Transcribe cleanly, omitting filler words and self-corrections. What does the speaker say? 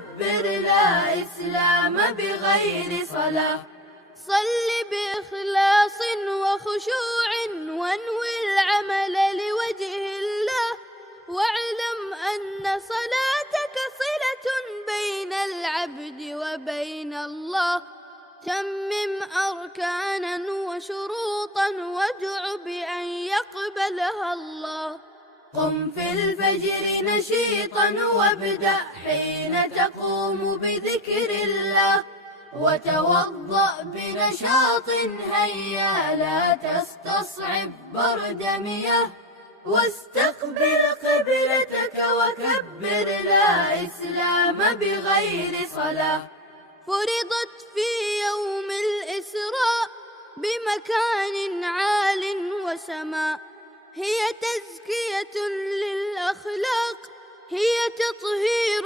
وكبر، لا إسلام بغير صلاة. صل بإخلاص وخشوع وانوي العمل لوجه الله، واعلم أن صلاتك صلة بين العبد وبين الله. تمم أركانا وشروطا وادع بأن يقبلها الله. قم في الفجر نشيطا وابدأ حين تقوم بذكر الله، وتوضأ بنشاط هيا لا تستصعب برد مياه. واستقبل قبلتك وكبر، لا إسلام بغير صلاة. فرضت في يوم الإسراء بمكان عال وسماء، هي تزكية للأخلاق، هي تطهير